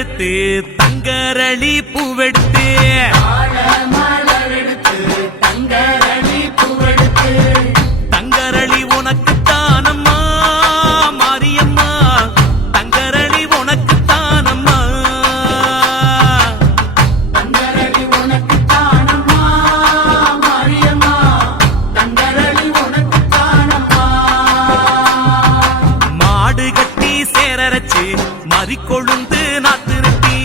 எடுத்து தங்கரளி பூவெடுத்து தங்கரளி உனக்கு தானம்மா மாரியம்மா தங்கரளி உனக்கு தானம்மா தங்கரளி உனக்கு தானம்மா மாரியம்மா தங்கரளி உனக்கு தானம்மா மாடு கட்டி சேரரச்சு மறிக்கொழுந்து நாத்து நட்டி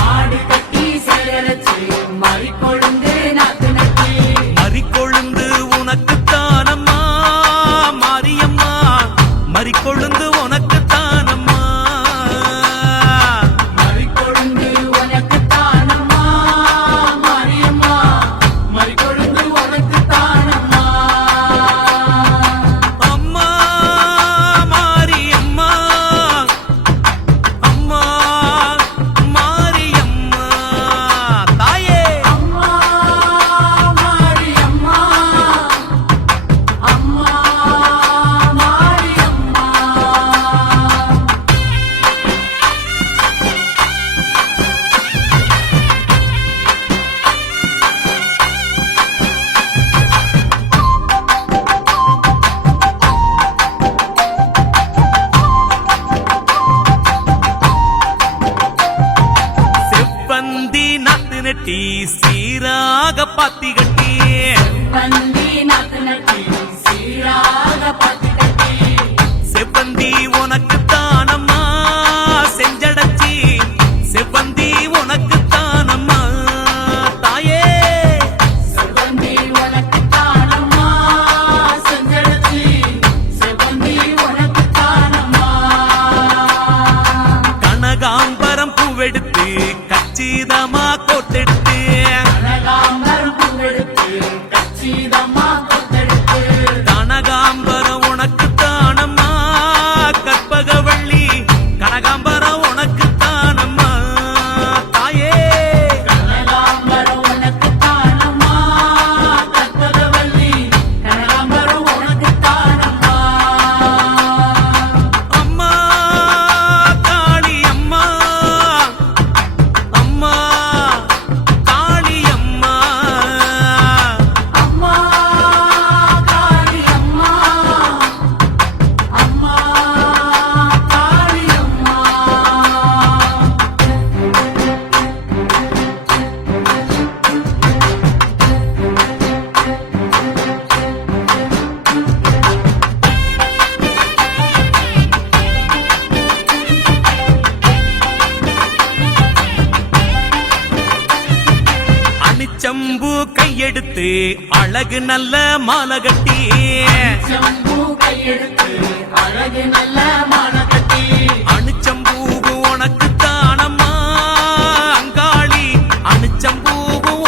மாடு கட்டி சேரரச்சு மறிக்கொழுந்து நாத்து நட்டி மறிக்கொழுந்து உனக்கு தானம்மா மாரியம்மா மறிக்கொழுந்து உனக்கு தானம்மா மறிக்கொழுந்து உனக்கு தானம்மா மாரியம்மா மறிக்கொழுந்து உனக்கு தானம்மா அம்மா மாரியம்மா அம்மா மாரியம்மா தாயே அம்மா மாரியம்மா அம்மா மாரியம்மா செவ்வந்தி நாத்து நெட்டி சீராக பாத்தி கட்டி வந்தி நாத்து நட்டி சீராக பாத்தி கட்டி செவ்வந்தி உனக்கு தானம்மா செஞ்சடச்சி செவ்வந்தி உனக்கு தானம்மா தாயே செவ்வந்தி உனக்கு தானம்மா செஞ்சடச்சி செவ்வந்தி உனக்கு தானம்மா கனகாம்பரம் பூவெடுத்து கச்சிதமா கோட்டெடுத்து கனகாம்பரம் பூவெடுத்து கச்சிதம்மா கொத்தெடுத்து கனகாம்பரம் உனக்கு தானம்மா கற்பகவள்ளி கனகாம்பரம் உனக்கு தானம்மா தாயே கனகாம்பரம் உனக்கு தானம்மா கற்பகவள்ளி கனகாம்பரம் உனக்கு தானம்மா அம்மா காளி அம்மா அம்மா காளி அம்மா அம்மா காளி அம்மா அம்மா காளி அம்மா அணிச்சம்பு கையெடுத்து அழகு நல்ல மாலை கட்டி செம்பு கையெடுத்து அழகு நல்ல மாலை கட்டி அணிச்சம்பூவு உனக்கு தானம்மா அங்காளி அணிச்சம்பூவு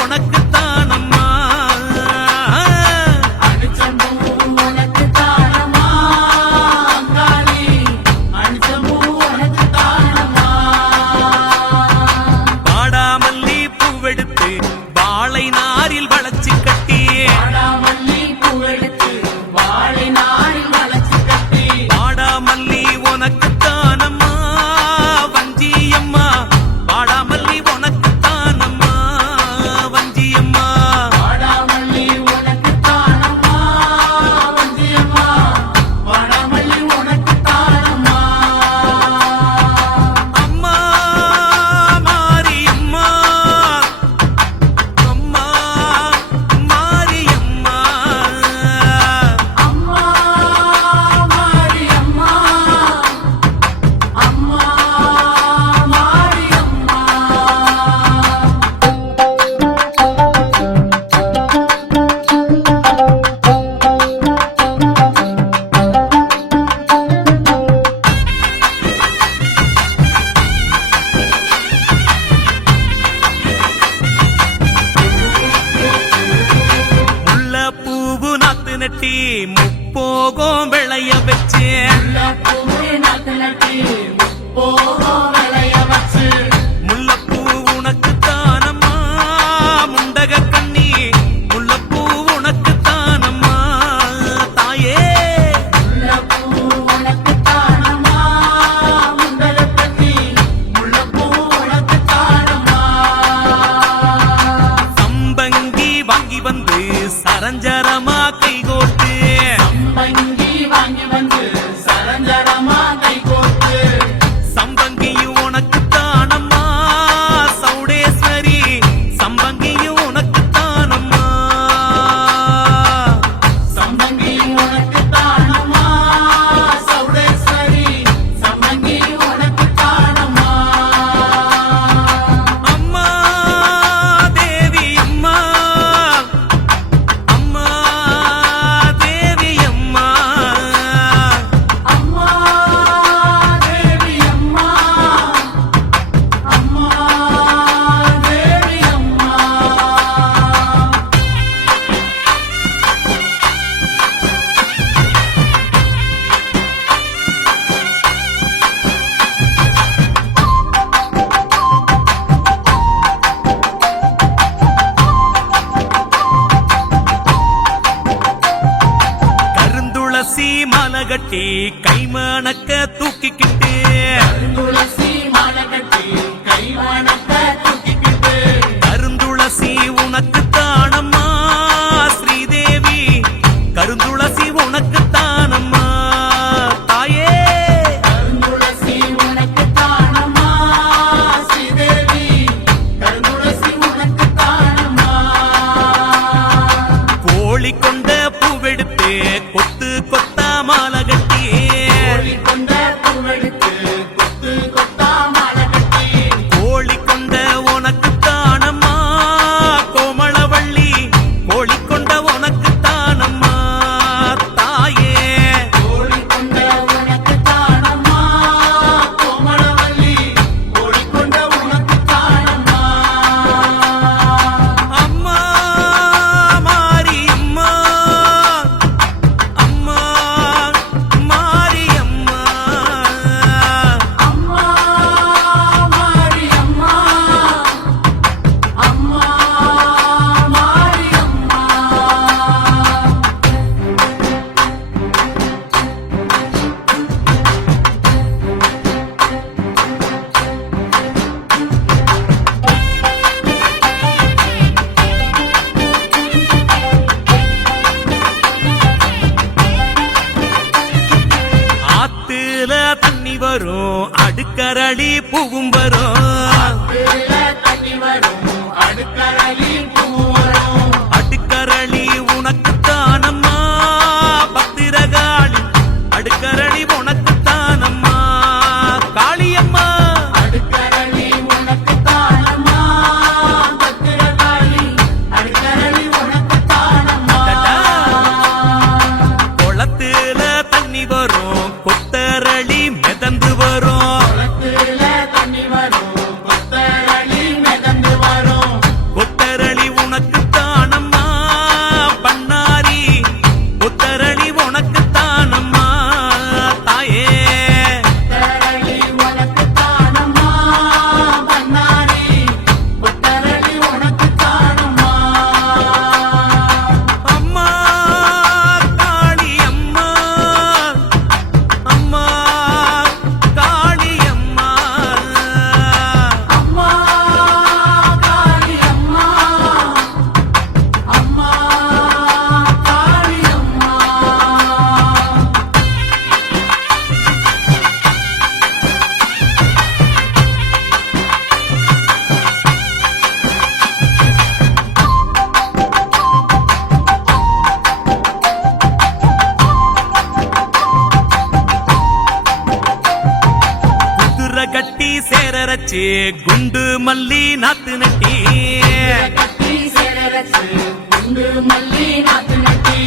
உனக்கு தானம்மா அணிச்சம்பூ உனக்கு தானம்மா அங்காளி அணிச்சம்பூ உனக்கு தானம்மா வாடாமல்லி பூவெடுத்து வாழை நாரில் வளைச்சு கட்டி வாடாமல்லி பூவெடுத்து வாழை நாரில் வளைச்சு கட்டி வாடாமல்லி கட்டி கைமணக்க தூக்கிக்கிட்டு துளசி மாலை கட்டி கைவணக்க தூக்கிக்கிட்டு கருந்துளசி உனக்கு தானம்மா ஸ்ரீதேவி கருந்துளசி உனக்கு தானம்மா தாயே கருந்துளசி உனக்கு தானம்மா ஸ்ரீதேவி கருந்துளசி உனக்கு தானம்மா கோழி கொண்ட பூவெடுத்து கொத்து கொத்தா மாலை கட்டி கோழி கொண்ட பூவெடுத்து கொத்து கொத்தா மாலை கட்டி கோழி கொண்ட உனக்கு தானம்மா கோமளவள்ளி கோழி கொண்ட உனக்கு தானம்மா தாயே கோழி கொண்ட உனக்கு தானம்மா கோமளவள்ளி கோழி கொண்ட உனக்கு தானம்மா அம்மா மாரியம்மா அம்மா மாரியம்மா அம்மா மாரியம்மா அம்மா மாரியம்மா ஆத்துல தண்ணி வரும் அடுக்கரளி பூவும் வரும் வேல தண்ணி வரும் அடுக்கரளி பூ வரும் அடுக்கரளி உனக்கு தானம்மா பத்திரகாளி அடுக்கரளி உனக்கு தானம்மா காளியம்மா அடுக்கரளி உனக்கு தானம்மா பத்திரகாளி அடுக்கரளி உனக்கு தானம்மா குளத்துல தண்ணி வரும் கொத்தரளி மிதந்து வரும் குளத்துல தண்ணி வரும் கொத்தரளி மிதந்து வரும் கொத்தரளி உனக்கு தானம்மா பண்ணாரி கொத்தரளி உனக்கு தானம்மா தாயே கொத்தரளி உனக்கு தானம்மா பண்ணாரி கொத்தரளி உனக்கு தானம்மா அம்மா காளி அம்மா அம்மா காளி அம்மா அம்மா காளி அம்மா அம்மா காளி அம்மா குதிரை கட்டி சேரரச்சு குண்டு மல்லி நாத்து நட்டி கட்டி சேரரச்சு குண்டு மல்லி நாத்து நட்டி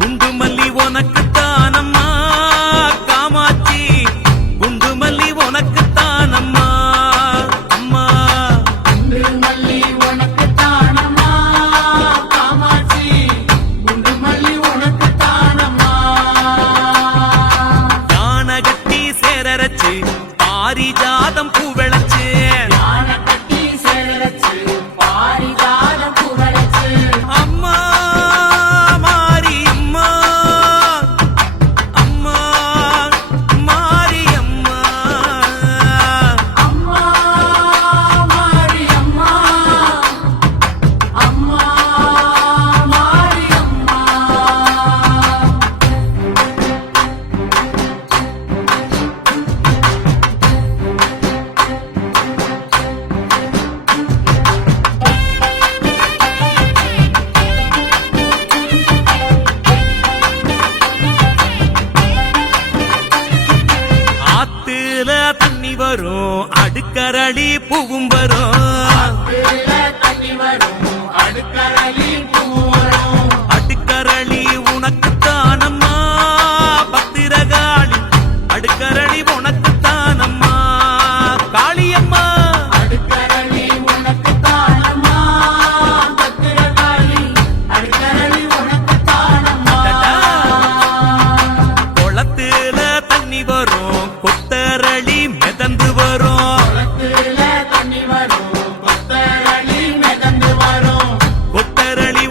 குண்டு மல்லி உனக்கு தானம்மா காமாட்சி குண்டு மல்லி உனக்கு தானம்மா அம்மா குண்டு மல்லி உனக்கு தானம்மா காமாட்சி குண்டு மல்லி உனக்கு தானம்மா யானை கட்டி சேரரச்சு பாரிஜாதம் பூ விளைச்சு யானை கட்டி சேரரச்சு பாரிஜாதம் பூ வளைச்சு அம்மா மாரி அம்மா அம்மா மாரி அம்மா அம்மா மாரியம்மா அம்மா மாரியம்மா ஆத்துல தண்ணி வரும் அடுக்கரளி பூவும் வரும் வேல தண்ணி வரும் அடுக்கரளி பூ வரும் அடுக்கரளி உனக்கு தானம்மா பத்திரகாளி அடுக்கரளி உனக்கு தானம்மா காளியம்மா அடுக்கரளி உனக்கு தானம்மா பத்திரகாளி அடுக்கரளி உனக்கு தானம்மா குளத்துல தண்ணி வரும் கொத்தரளி மிதந்து வரும் குளத்துல தண்ணி வரும் கொத்தரளி மிதந்து வரும் கொத்தரளி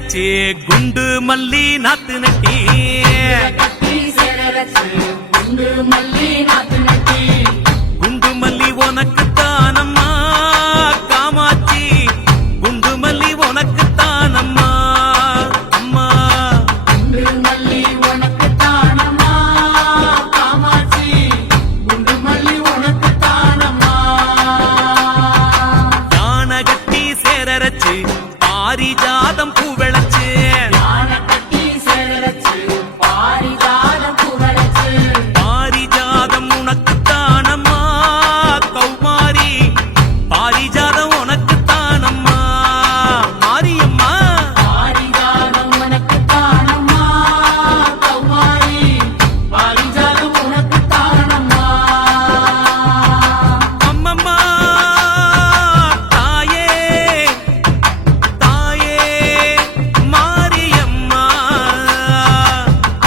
சேரரச்சு குண்டு மல்லி நாத்து நட்டி கட்டி சேரரச்சு குண்டு மல்லி நாத்து நட்டி குண்டு மல்லி உனக்கு தானம்மா காமாட்சி குண்டு மல்லி உனக்கு தானம்மா அம்மா குண்டு மல்லி உனக்கு தானம்மா காமாட்சி குண்டு மல்லி உனக்கு தானம்மா யானை கட்டி சேரரச்சு பாரிஜாதம் பூ விளைச்சு யானை கட்டி சேரரச்சு பாரிஜாதம் பூ விளைச்சு பாரிஜாதம் உனக்கு தானம்மா கௌமாரி பாரிஜாதம் உனக்கு தானம்மா மாரியம்மா பாரிஜாதம் உனக்கு தானம்மா கௌமாரி பாரிஜாதம் உனக்கு தானம்மா அம்மம்மா தாயே தாயே மாரியம்மா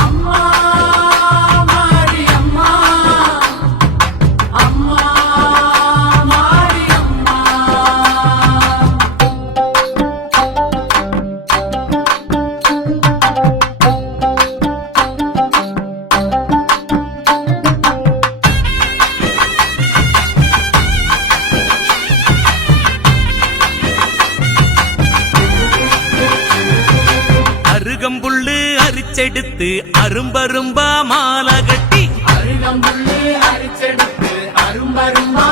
அம்மா மாரியம்மா அம்மா மாரியம்மா அருகம்புல்லு அரிச்செடுத்து அரும்பரும்பா மாலை கட்டி அருகம்புல்லு அரிச்செடுத்து அரும்பரும்பா